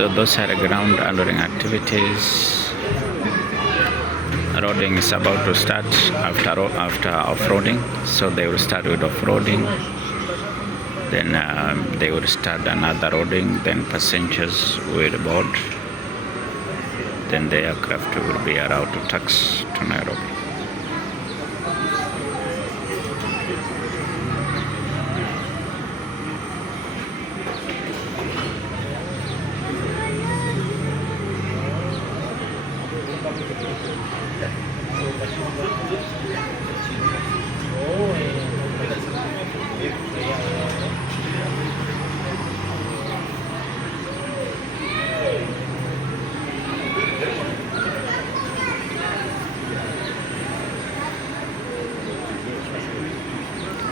So those are the ground unloading activities. Roading is about to start after off-roading. So they will start with off-roading. Then they will start another roading. Then passengers will board. Then the aircraft will be allowed to taxi to Nairobi.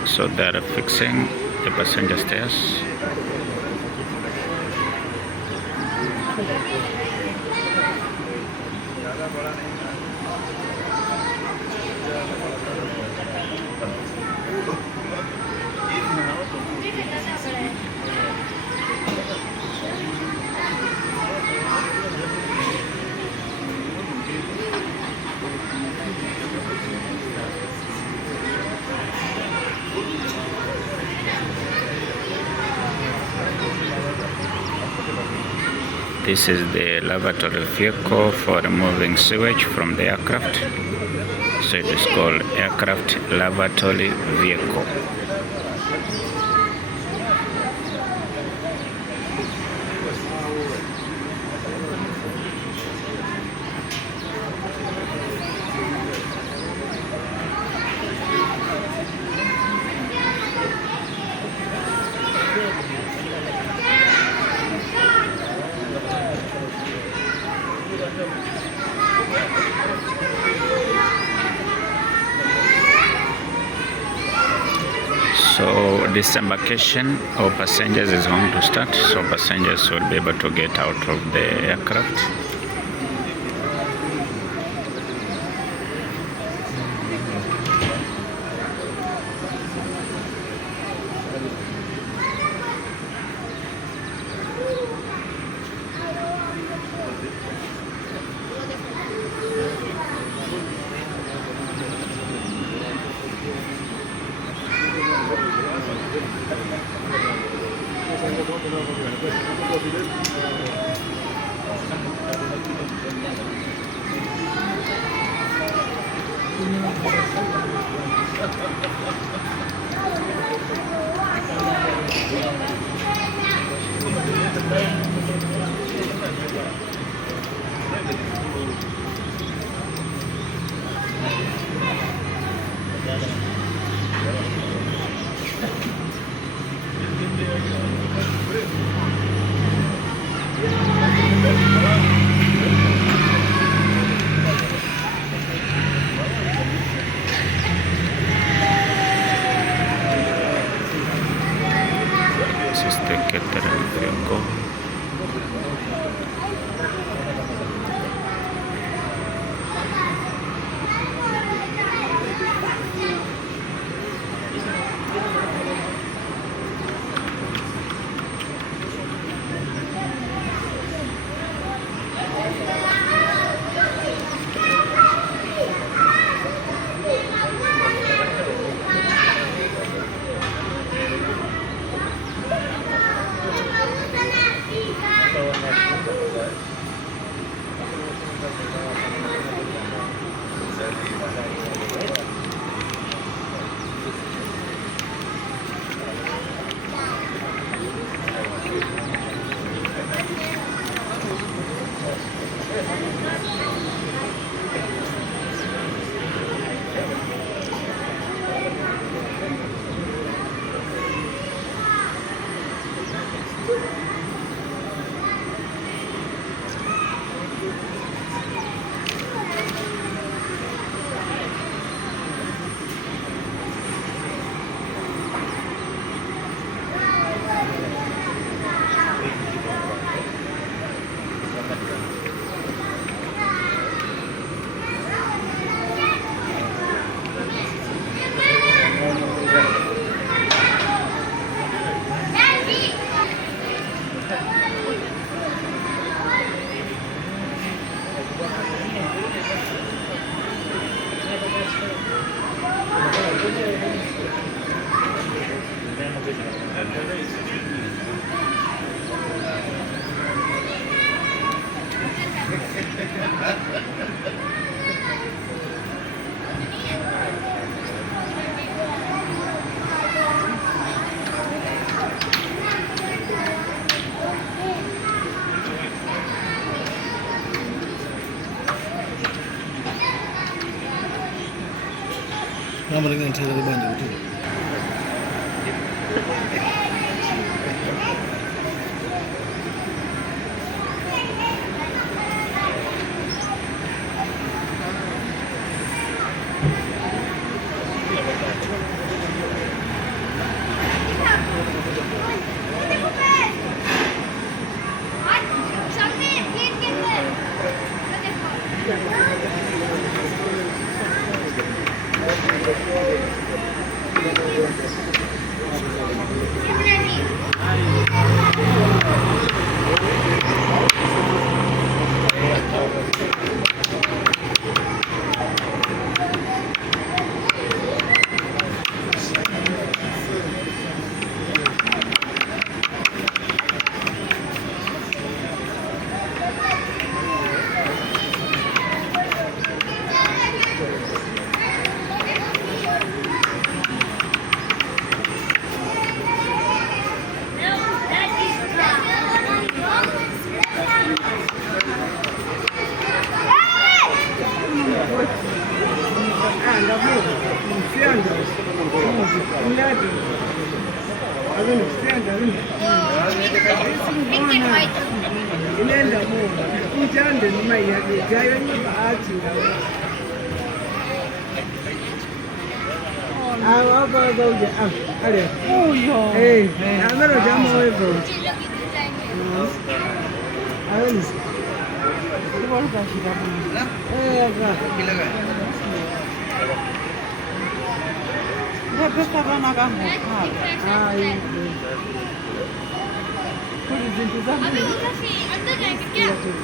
So they are fixing the passenger stairs. This is the lavatory vehicle for removing sewage from the aircraft. So it is called aircraft lavatory vehicle. So disembarkation of passengers is going to start. So passengers will be able to get out of the aircraft. This is the catering vehicle.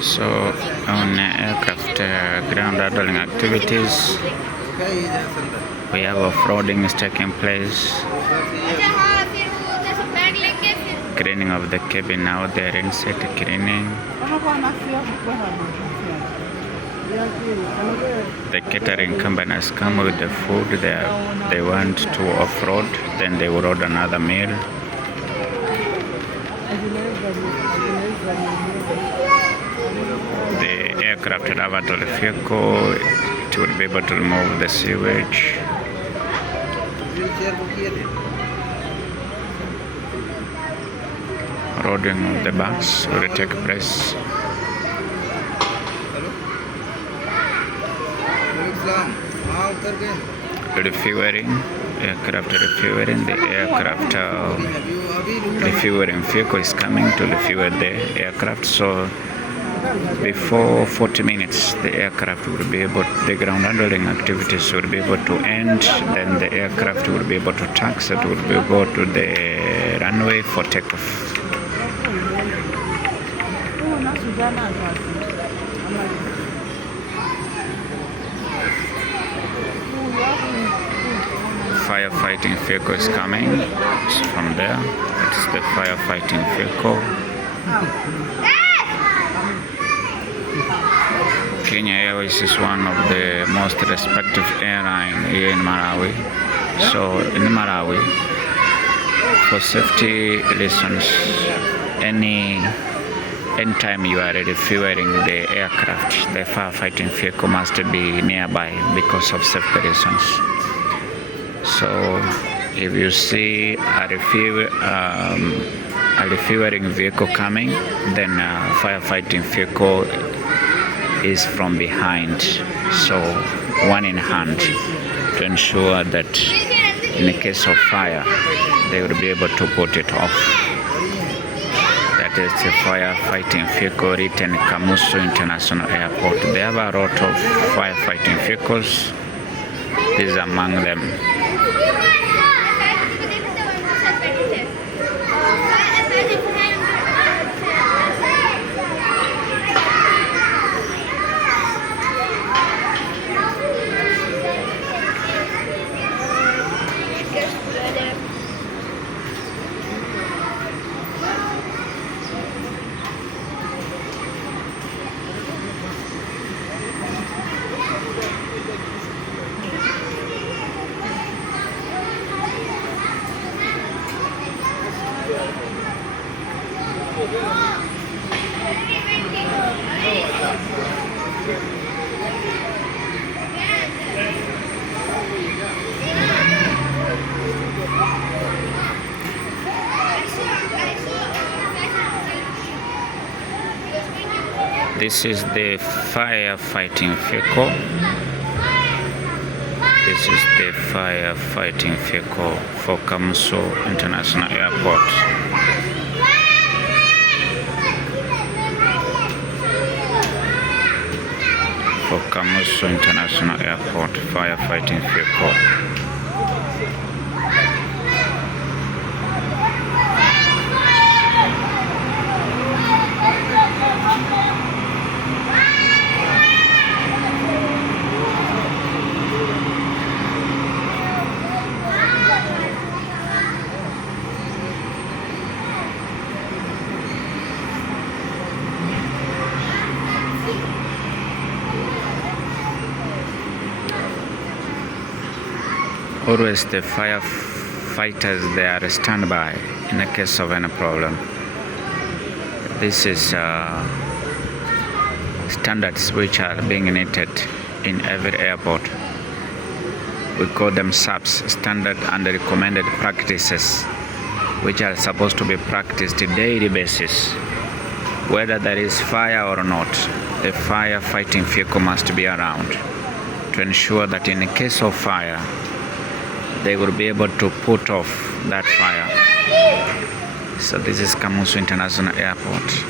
So on aircraft ground handling activities, we have off-roading is taking place. Cleaning of the cabin now, they're inside cleaning. The catering company has come with the food. They want to off-road, then they will order another meal. The aircraft laboratory vehicle, it would be able to remove the sewage. Loading of the bus will take place. Refueling, aircraft refueling. The aircraft refueling vehicle is coming to refuel the aircraft. So before 40 minutes, the aircraft will be able, the ground handling activities will be able to end. Then the aircraft will be able to taxi. It will be go to the runway for takeoff. Firefighting vehicle is coming. It's from there. It's the firefighting vehicle. Kenya Airways is one of the most respected airline here in Malawi. So in Malawi, for safety reasons, anytime you are refueling the aircraft, the firefighting vehicle must be nearby because of safety reasons. So if you see a refueling vehicle coming, then firefighting vehicle is from behind, so one in hand, to ensure that in the case of fire they will be able to put it off. That is the firefighting vehicle written Kamuzu International Airport. They have a lot of firefighting vehicles. This is among them. This is the firefighting vehicle. This is the firefighting vehicle for Kamuzu International Airport. For Kamuzu International Airport, firefighting vehicle. Always the firefighters, they are standby in the case of any problem. This is standards which are being needed in every airport. We call them SAPs, standard and recommended practices, which are supposed to be practiced on a daily basis. Whether there is fire or not, the firefighting vehicle must be around to ensure that in the case of fire, they will be able to put off that fire. So this is Kamuzu International Airport.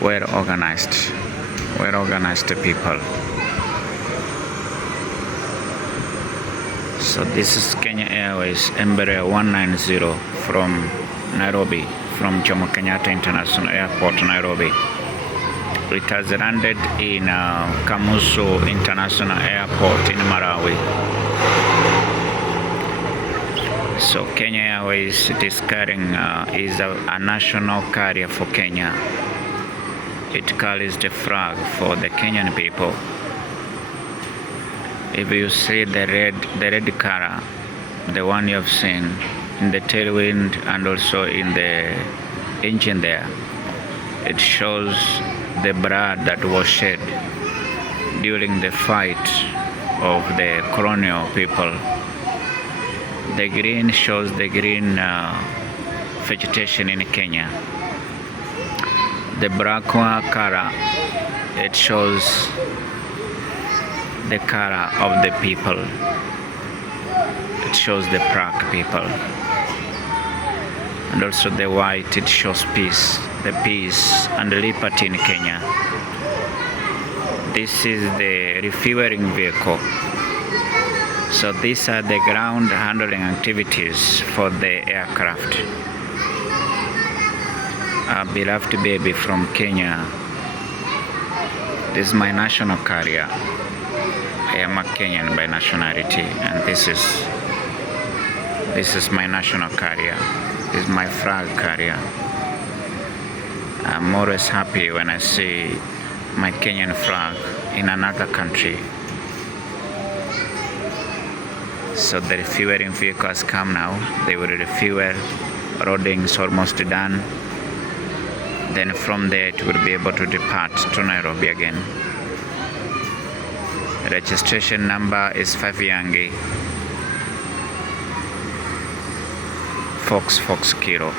Well organized people. So this is Kenya Airways Embraer 190 from Nairobi, from Jomo Kenyatta International Airport, Nairobi. It has landed in Kamuzu International Airport in Malawi. So Kenya Airways is carrying is a national carrier for Kenya. It carries the flag for the Kenyan people. If you see the red color, the one you have seen in the tailwind and also in the engine there, it shows the blood that was shed during the fight of the colonial people. The green shows the green vegetation in Kenya. The black color, it shows the color of the people. It shows the black people. And also the white, it shows peace, the peace and the liberty in Kenya. This is the refueling vehicle. So these are the ground handling activities for the aircraft. A beloved baby from Kenya. This is my national carrier. I am a Kenyan by nationality, and this is my national carrier. This is my flag carrier. I'm always happy when I see my Kenyan flag in another country. So the refueling vehicle has come now. They will refuel. Loading is almost done. Then from there it will be able to depart to Nairobi again. Registration number is 5 Yangi Fox Kilo.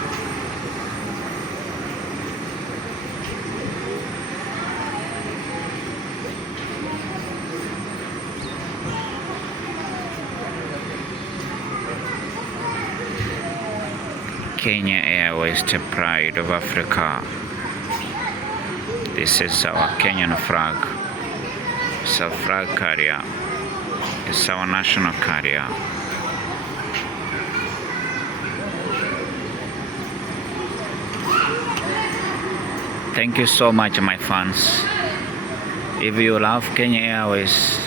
Kenya Airways, the pride of Africa. This is our Kenyan flag. It's a flag carrier. It's our national carrier. Thank you so much, my fans. If you love Kenya Airways,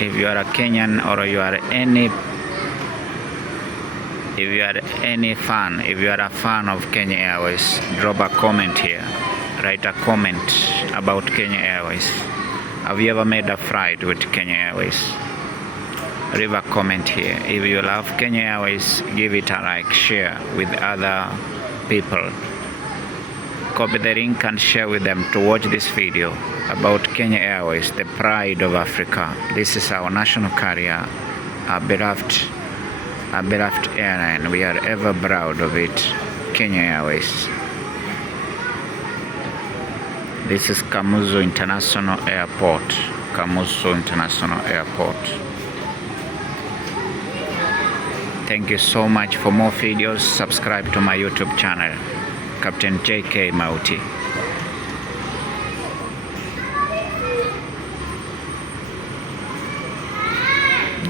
if you are a Kenyan or you are a fan of Kenya Airways, drop a comment here. Write a comment about Kenya Airways. Have you ever made a flight with Kenya Airways? Leave a comment here. If you love Kenya Airways, give it a like, share with other people. Copy the link and share with them to watch this video about Kenya Airways, the pride of Africa. This is our national carrier, a beloved airline. We are ever proud of it, Kenya Airways. This is Kamuzu International Airport. Kamuzu International Airport. Thank you so much. For more videos, subscribe to my YouTube channel, Captain JK Mauti.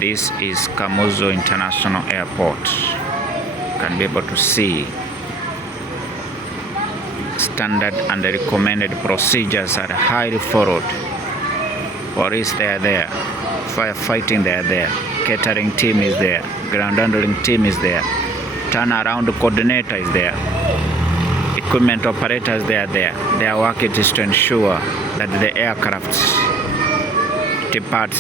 This is Kamuzu International Airport. You can be able to see standard and recommended procedures are highly followed. Police, they are there. Firefighting, they are there. Catering team is there. Ground handling team is there. Turnaround coordinator is there. Equipment operators, they are there. Their work is to ensure that the aircraft departs